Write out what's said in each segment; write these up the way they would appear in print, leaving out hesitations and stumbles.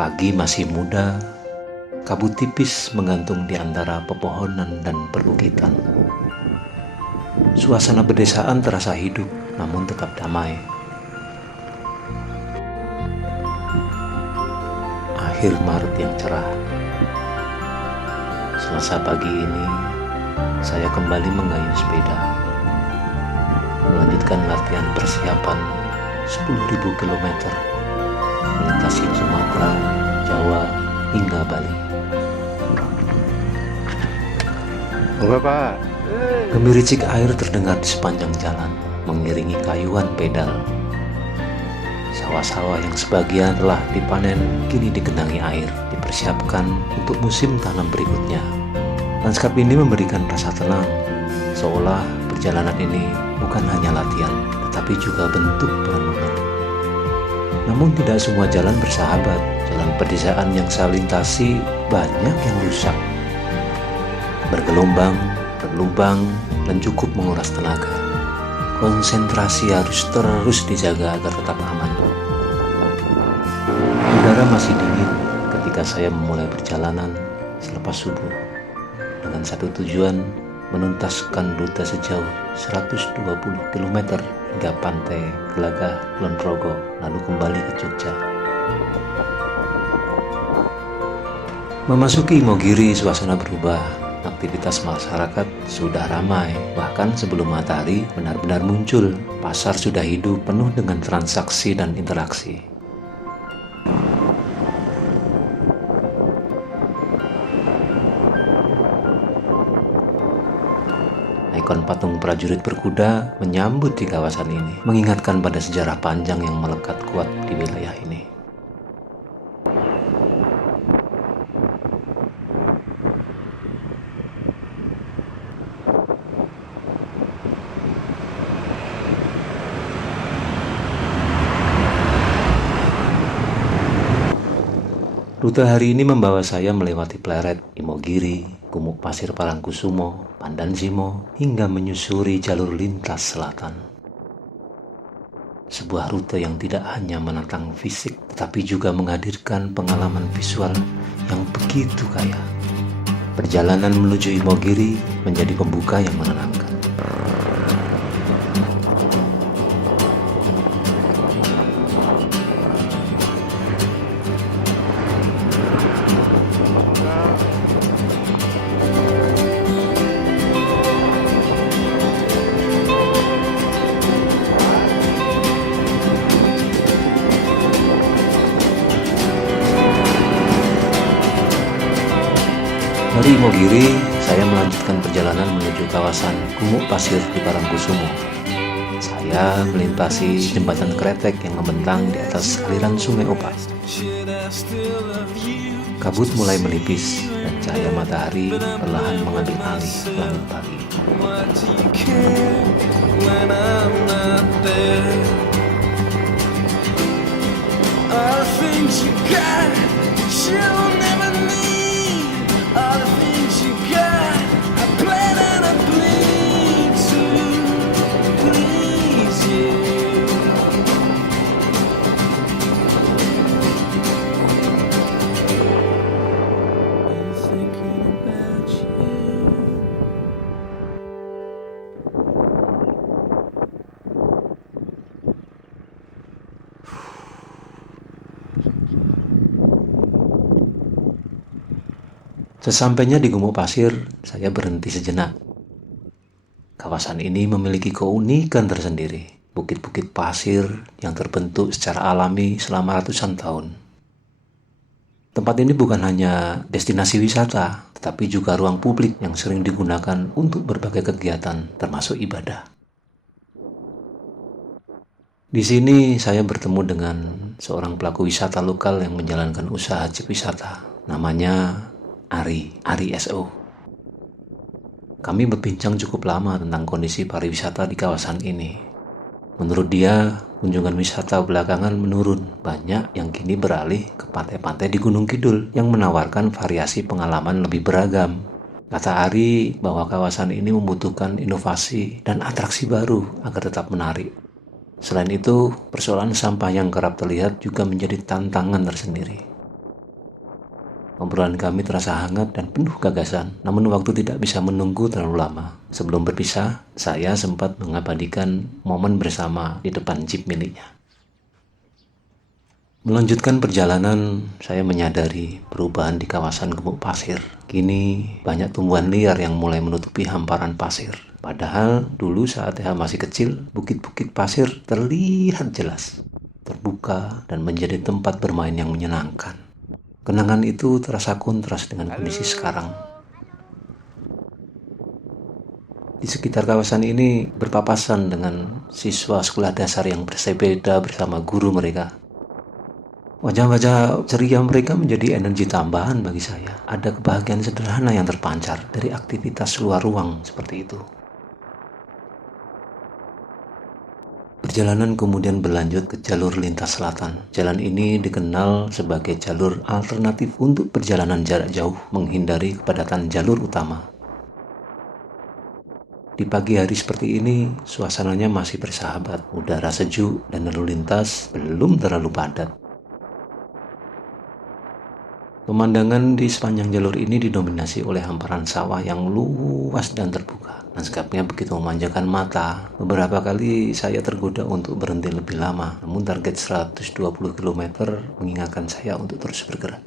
Pagi masih muda, kabut tipis menggantung di antara pepohonan dan perbukitan. Suasana pedesaan terasa hidup, namun tetap damai. Akhir Maret yang cerah. Selasa pagi ini, saya kembali mengayuh sepeda, melanjutkan latihan persiapan 10.000 km, melintasi Sumatera, Jawa, hingga Bali. Bapak, Gemericik air terdengar di sepanjang jalan, mengiringi kayuan pedal. Sawah-sawah yang sebagian telah dipanen kini digenangi air, dipersiapkan untuk musim tanam berikutnya. Lanskap ini memberikan rasa tenang, seolah perjalanan ini bukan hanya latihan, tetapi juga bentuk perenungan. Namun tidak semua jalan bersahabat. Jalan pedesaan yang saya lintasi banyak yang rusak, bergelombang, berlubang, dan cukup menguras tenaga. Konsentrasi harus terus dijaga agar tetap aman. Udara masih dingin ketika saya memulai perjalanan selepas subuh, dengan satu tujuan, menuntaskan rute sejauh 120 km hingga pantai Gelagah, Kulon Progo, lalu kembali ke Jogja. Memasuki Imogiri, suasana berubah. Aktivitas masyarakat sudah ramai, bahkan sebelum matahari benar-benar muncul. Pasar sudah hidup, penuh dengan transaksi dan interaksi. Ikon patung prajurit berkuda menyambut di kawasan ini, mengingatkan pada sejarah panjang yang melekat kuat di wilayah ini. Rute hari ini membawa saya melewati Pleret, Imogiri, Gumuk Pasir Parangkusumo, Pandansimo, hingga menyusuri jalur lintas selatan. Sebuah rute yang tidak hanya menantang fisik, tetapi juga menghadirkan pengalaman visual yang begitu kaya. Perjalanan menuju Imogiri menjadi pembuka yang menenangkan. Dari Imogiri, saya melanjutkan perjalanan menuju kawasan Gumuk Pasir di Parangkusumo. Saya melintasi jembatan kretek yang membentang di atas aliran Sungai Opak. Kabut mulai menipis dan cahaya matahari perlahan mengambil alih langit pagi. Sesampainya di Gumuk Pasir, saya berhenti sejenak. Kawasan ini memiliki keunikan tersendiri. Bukit-bukit pasir yang terbentuk secara alami selama ratusan tahun. Tempat ini bukan hanya destinasi wisata, tetapi juga ruang publik yang sering digunakan untuk berbagai kegiatan, termasuk ibadah. Di sini saya bertemu dengan seorang pelaku wisata lokal yang menjalankan usaha jeep wisata. Namanya Ari SO. Kami berbincang cukup lama tentang kondisi pariwisata di kawasan ini. Menurut dia, kunjungan wisata belakangan menurun. Banyak yang kini beralih ke pantai-pantai di Gunung Kidul yang menawarkan variasi pengalaman lebih beragam. Kata Ari bahwa kawasan ini membutuhkan inovasi dan atraksi baru agar tetap menarik. Selain itu, persoalan sampah yang kerap terlihat juga menjadi tantangan tersendiri. Obrolan kami terasa hangat dan penuh gagasan, namun waktu tidak bisa menunggu terlalu lama. Sebelum berpisah, saya sempat mengabadikan momen bersama di depan jeep miliknya. Melanjutkan perjalanan, saya menyadari perubahan di kawasan gumuk pasir. Kini banyak tumbuhan liar yang mulai menutupi hamparan pasir. Padahal dulu saat saya masih kecil, bukit-bukit pasir terlihat jelas, terbuka dan menjadi tempat bermain yang menyenangkan. Kenangan itu terasa kontras dengan kondisi sekarang. Di sekitar kawasan ini berpapasan dengan siswa sekolah dasar yang bersepeda bersama guru mereka. Wajah-wajah ceria mereka menjadi energi tambahan bagi saya. Ada kebahagiaan sederhana yang terpancar dari aktivitas luar ruang seperti itu. Perjalanan kemudian berlanjut ke jalur lintas selatan. Jalan ini dikenal sebagai jalur alternatif untuk perjalanan jarak jauh, menghindari kepadatan jalur utama. Di pagi hari seperti ini, suasananya masih bersahabat. Udara sejuk dan lalu lintas belum terlalu padat. Pemandangan di sepanjang jalur ini didominasi oleh hamparan sawah yang luas dan terbuka. Lanskapnya begitu memanjakan mata. Beberapa kali saya tergoda untuk berhenti lebih lama, namun target 120 km mengingatkan saya untuk terus bergerak.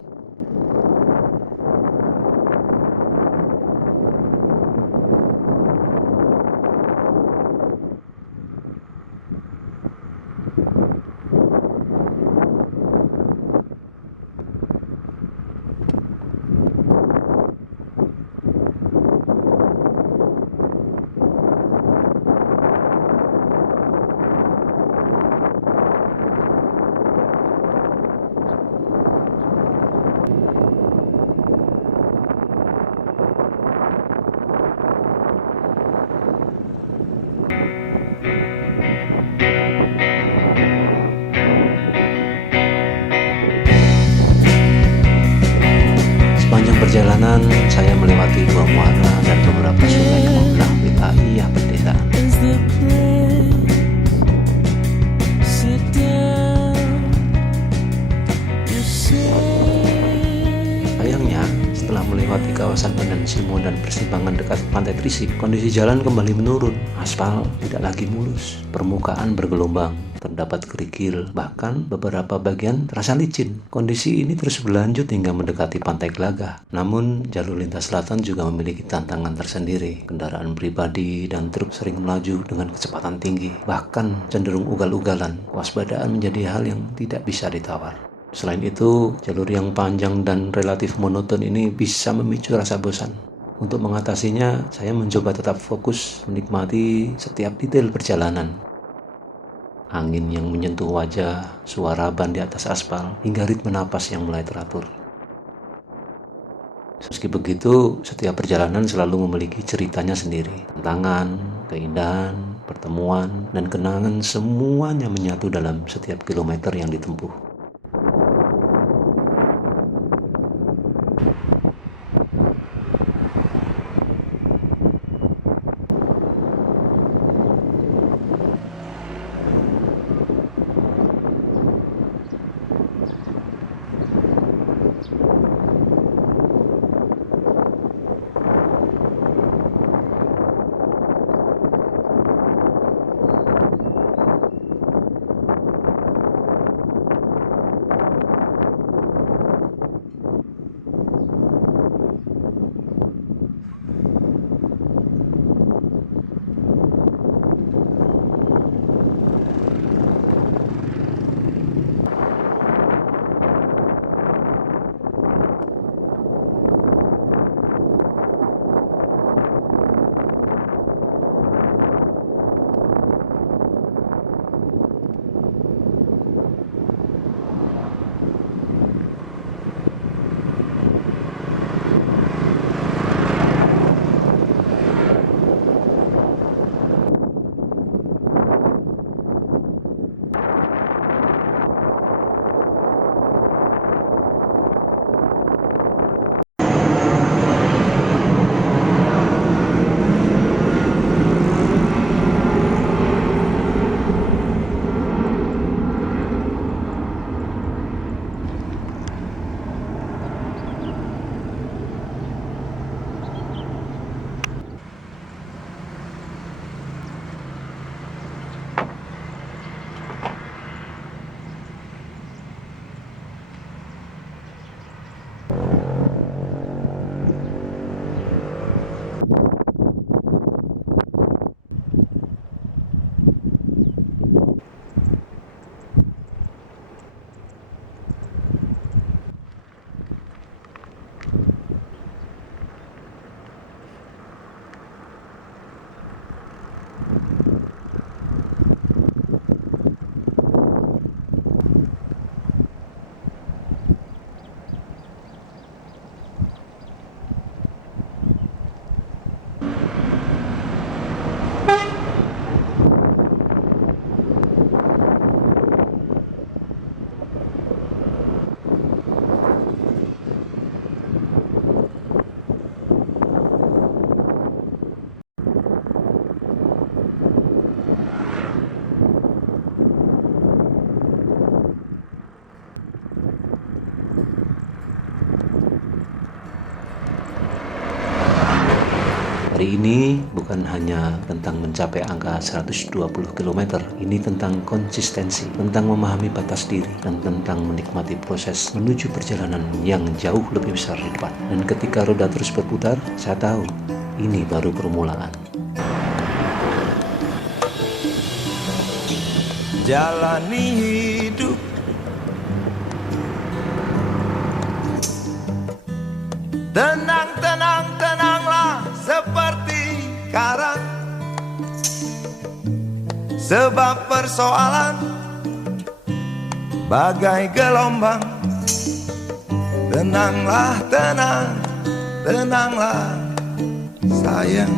Sepanjang perjalanan, saya melewati dua muara dan beberapa sungai yang membelah wilayah pedesaan. Sayangnya, setelah melewati kawasan Pandan Simo dan persimpangan dekat Pantai Trisik, kondisi jalan kembali menurun. Aspal tidak lagi mulus, permukaan bergelombang, terdapat kerikil, bahkan beberapa bagian terasa licin. Kondisi ini terus berlanjut hingga mendekati Pantai Gelagah. Namun, jalur lintas selatan juga memiliki tantangan tersendiri. Kendaraan pribadi dan truk sering melaju dengan kecepatan tinggi, bahkan cenderung ugal-ugalan. Kewaspadaan menjadi hal yang tidak bisa ditawar. Selain itu, jalur yang panjang dan relatif monoton ini bisa memicu rasa bosan. Untuk mengatasinya, saya mencoba tetap fokus menikmati setiap detail perjalanan. Angin yang menyentuh wajah, suara ban di atas aspal, hingga ritme napas yang mulai teratur. Meski begitu, setiap perjalanan selalu memiliki ceritanya sendiri. Tantangan, keindahan, pertemuan, dan kenangan semuanya menyatu dalam setiap kilometer yang ditempuh. Hari ini bukan hanya tentang mencapai angka 120 km, ini tentang konsistensi, tentang memahami batas diri, dan tentang menikmati proses menuju perjalanan yang jauh lebih besar di depan. Dan ketika roda terus berputar, saya tahu ini baru permulaan. Jalani hidup tenang, tenang, tenanglah seperti karang. Sebab persoalan bagai gelombang. Tenanglah, tenang, tenanglah sayang.